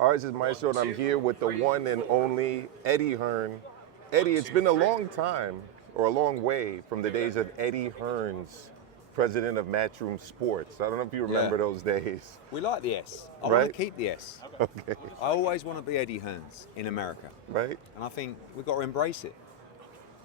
Ours is Maestro, and I'm here with the one and only Eddie Hearn. Eddie, it's been a long time, or a long way, from the days of Eddie Hearn's president of Matchroom Sports. I don't know if you remember those days. We like the S. I Right? want to keep the S. Okay. I always want to be Eddie Hearn's in America. Right? And I think we've got to embrace it,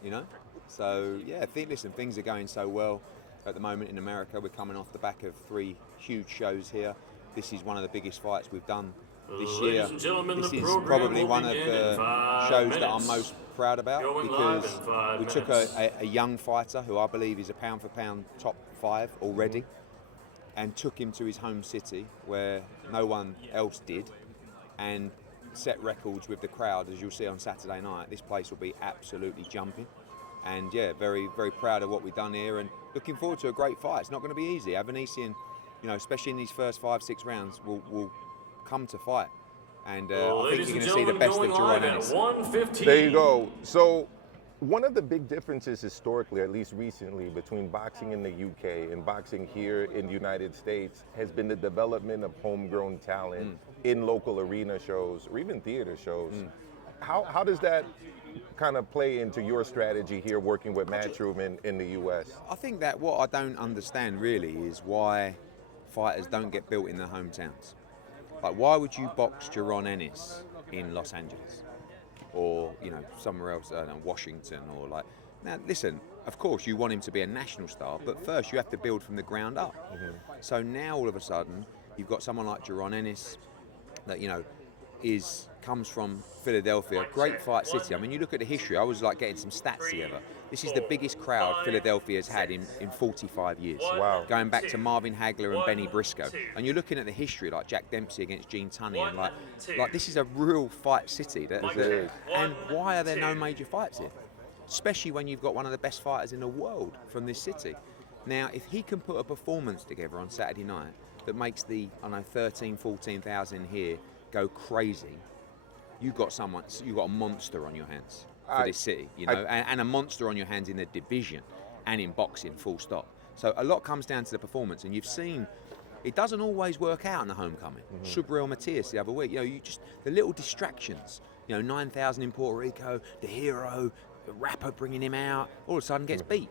you know? So, yeah, listen, things are going so well at the moment in America. We're coming off the back of 3 huge shows here. This is one of the biggest fights we've done this year. This is probably one of the shows that I'm most proud about because we took a young fighter who I believe is a pound for pound top 5 already and took him to his home city where no one else did and set records with the crowd. As you'll see on Saturday night, this place will be absolutely jumping. And yeah, very, very proud of what we've done here and looking forward to a great fight. It's not going to be easy. Avanesian, you know, especially in these first 5-6 rounds, will come to fight. And I think you're going to see the best of Jaron Ennis. There you go. So one of the big differences historically, at least recently, between boxing in the UK and boxing here in the United States has been the development of homegrown talent in local arena shows or even theater shows. How does that kind of play into your strategy here working with Matchroom in the US? I think that what I don't understand really is why fighters don't get built in their hometowns. Like, why would you box Jaron Ennis in Los Angeles or, you know, somewhere else, I don't know, Washington or like, now listen, of course you want him to be a national star, but first you have to build from the ground up. So now all of a sudden you've got someone like Jaron Ennis that, you know, comes from Philadelphia, great fight city. I mean, you look at the history, I was like getting some stats together. This is the biggest crowd Philadelphia's had in 45 years. Wow. Going back to Marvin Hagler and Benny Briscoe. And you're looking at the history, like Jack Dempsey against Gene Tunney, and like this is a real fight city. And why are there no major fights here? Especially when you've got one of the best fighters in the world from this city. Now, if he can put a performance together on Saturday night that makes the, I don't know, 13,000, 14,000 here go crazy, you've got a monster on your hands for this city, you know, and a monster on your hands in the division and in boxing, full stop. So a lot comes down to the performance, and you've seen it doesn't always work out in the homecoming. Subriel Matias the other week, you know, the little distractions, you know, 9,000 in Puerto Rico, the hero, the rapper bringing him out, all of a sudden gets beat.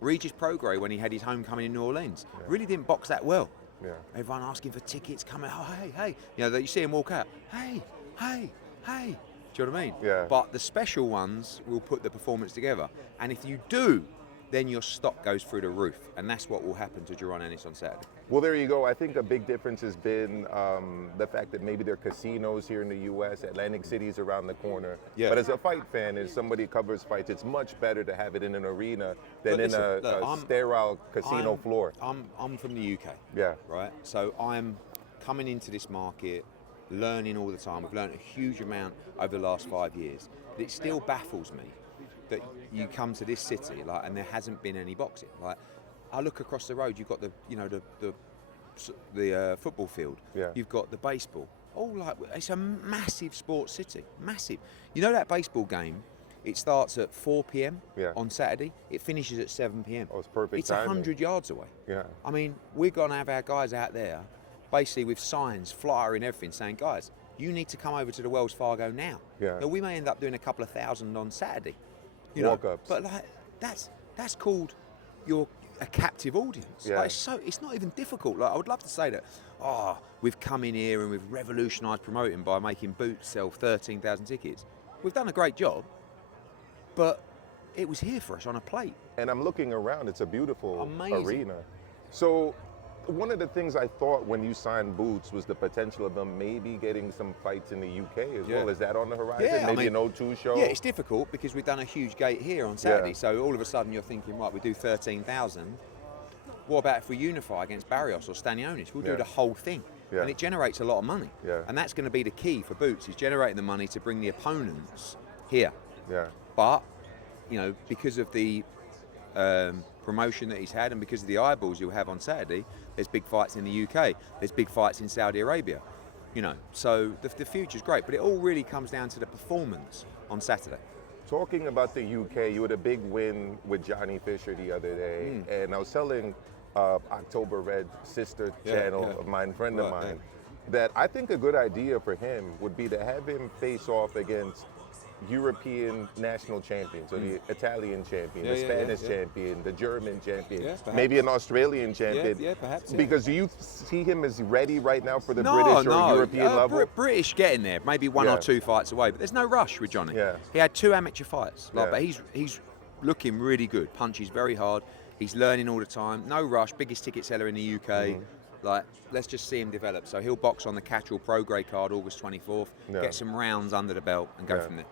Regis Prograis, when he had his homecoming in New Orleans, really didn't box that well. Everyone asking for tickets, coming, oh, hey. You know, you see him walk out, hey. Do you know what I mean? But the special ones will put the performance together. And if you do, then your stock goes through the roof. And that's what will happen to Jaron Ennis on Saturday. Well, there you go. I think a big difference has been the fact that maybe there are casinos here in the U.S., Atlantic City's around the corner. But as a fight fan, as somebody who covers fights, it's much better to have it in an arena than in a sterile casino floor. I'm from the UK, right? So I'm coming into this market, learning all the time. We've learned a huge amount over the last 5 years. But it still baffles me that you come to this city, like, and there hasn't been any boxing. Like, I look across the road, you've got the football field, you've got the baseball. It's a massive sports city, massive. You know that baseball game, it starts at 4 p.m. on Saturday, it finishes at 7 p.m. Oh, it's perfect. It's 100 yards away. I mean, we're going to have our guys out there, basically with signs, flyer and everything, saying, guys, you need to come over to the Wells Fargo now. Now, we may end up doing a couple of thousand on Saturday. Walk-ups. But like, that's called a captive audience. Like, it's not even difficult. Like, I would love to say that, we've come in here and we've revolutionised promoting by making Boots sell 13,000 tickets. We've done a great job, but it was here for us on a plate. And I'm looking around, it's a beautiful Amazing. arena. So one of the things I thought when you signed Boots was the potential of them maybe getting some fights in the UK as well. Is that on the horizon? Maybe an O2 show? Yeah, it's difficult because we've done a huge gate here on Saturday. So all of a sudden you're thinking, right, we do 13,000. What about if we unify against Barrios or Stanionis? We'll do the whole thing. And it generates a lot of money. And that's going to be the key for Boots, is generating the money to bring the opponents here. But, you know, because of the promotion that he's had and because of the eyeballs you'll have on Saturday, there's big fights in the UK, there's big fights in Saudi Arabia, you know, so the future's great, but it all really comes down to the performance on Saturday. Talking about the UK, you had a big win with Johnny Fisher the other day, and I was telling October Red sister channel of mine, friend of mine, that I think a good idea for him would be to have him face off against European national champions, or the Italian champion, the Spanish champion, the German champion, maybe an Australian champion. Yeah, perhaps. Yeah. Because do you see him as ready right now for the British or European level? British getting there, maybe one or two fights away, but there's no rush with Johnny. Yeah. He had 2 amateur fights, but he's looking really good. Punches very hard. He's learning all the time. No rush. Biggest ticket seller in the UK. Like, let's just see him develop. So he'll box on the Catterall Pro Grade card August 24th. Get some rounds under the belt and go from there.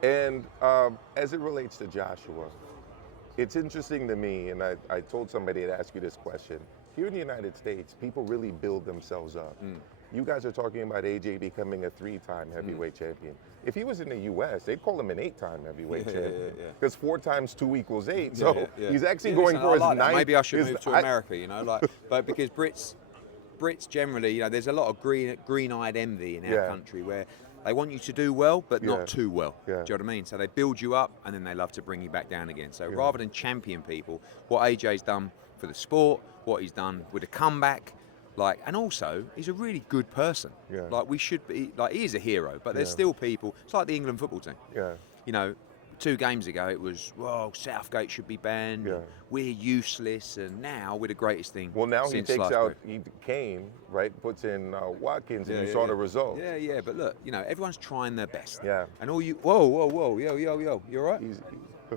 And as it relates to Joshua, it's interesting to me, and I told somebody to ask you this question. Here in the United States, people really build themselves up. You guys are talking about AJ becoming a 3-time heavyweight champion. If he was in the US, they'd call him an 8-time heavyweight champion. Because 4 times 2 equals 8. So he's actually going for his 9th. Maybe I should move to America, you know, like, but because Brits generally, you know, there's a lot of green-eyed envy in our country where they want you to do well, but not too well. Do you know what I mean? So they build you up, and then they love to bring you back down again. So rather than champion people, what AJ's done for the sport, what he's done with a comeback, like, and also he's a really good person. Like, we should be, like, he is a hero, but there's still people. It's like the England football team. You know, 2 games ago it was, well, Southgate should be banned. We're useless, and now we're the greatest thing. Well, now he takes out Kane, right? Puts in Watkins, and you saw the result. Yeah. But look, you know, everyone's trying their best. And all you, whoa, yo, you all right?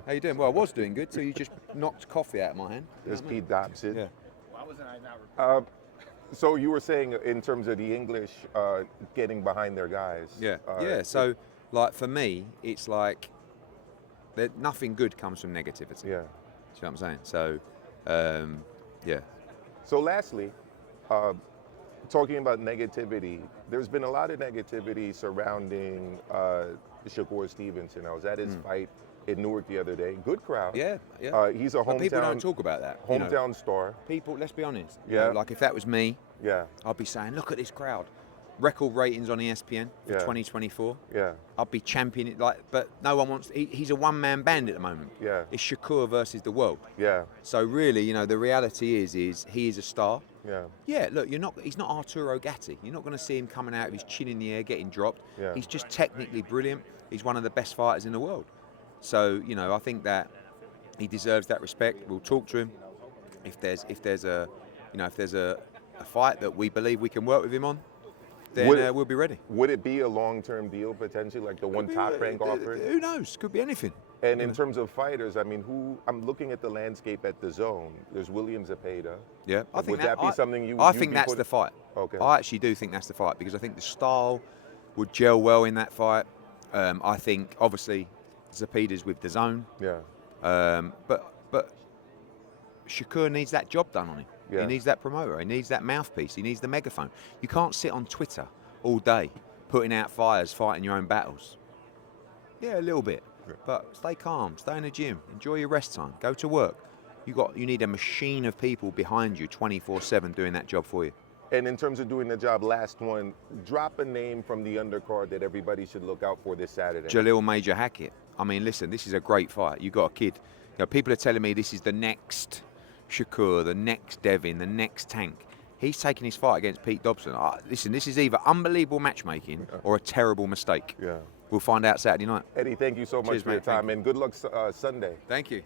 How you doing? Well, I was doing good till you just knocked coffee out of my hand. There's Pete Dobson. Why wasn't I not? So you were saying in terms of the English getting behind their guys. So, like, for me, it's like that nothing good comes from negativity. Do you know what I'm saying? So, So lastly, talking about negativity, there's been a lot of negativity surrounding Shakur Stevenson. I was at his fight in Newark the other day. Good crowd. He's a hometown. But people don't talk about that. Hometown star. People, let's be honest. You know, like, if that was me, Yeah. I'd be saying, look at this crowd. Record ratings on ESPN for 2024. Yeah. I'd be championing, like, but no one wants. He's a one-man band at the moment. Yeah. It's Shakur versus the world. Yeah. So really, you know, the reality is he is a star. Yeah. Yeah. Look, he's not Arturo Gatti. You're not going to see him coming out with his chin in the air, getting dropped. Yeah. He's just technically brilliant. He's one of the best fighters in the world. So, you know, I think that he deserves that respect. We'll talk to him. If there's a fight that we believe we can work with him on, then we'll be ready. Would it be a long-term deal potentially, like the one Top Rank offered? Who knows? Could be anything. And in terms of fighters, I mean, I'm looking at the landscape at DAZN. There's William Zepeda. Yeah, I think would that be something you? I think that's the fight. Okay. I actually do think that's the fight because I think the style would gel well in that fight. I think obviously Zepeda's with DAZN. Yeah. But Shakur needs that job done on him. Yeah. He needs that promoter. He needs that mouthpiece. He needs the megaphone. You can't sit on Twitter all day putting out fires, fighting your own battles. Yeah, a little bit. Yeah. But stay calm. Stay in the gym. Enjoy your rest time. Go to work. You need a machine of people behind you 24/7 doing that job for you. And in terms of doing the job, last one, drop a name from the undercard that everybody should look out for this Saturday. Jalil Major Hackett. I mean, listen, this is a great fight. You got a kid. You know, people are telling me this is the next Shakur, the next Devin, the next Tank. He's taking his fight against Pete Dobson. Listen, this is either unbelievable matchmaking or a terrible mistake. Yeah. We'll find out Saturday night. Eddie, thank you so much for your time, and good luck Sunday. Thank you.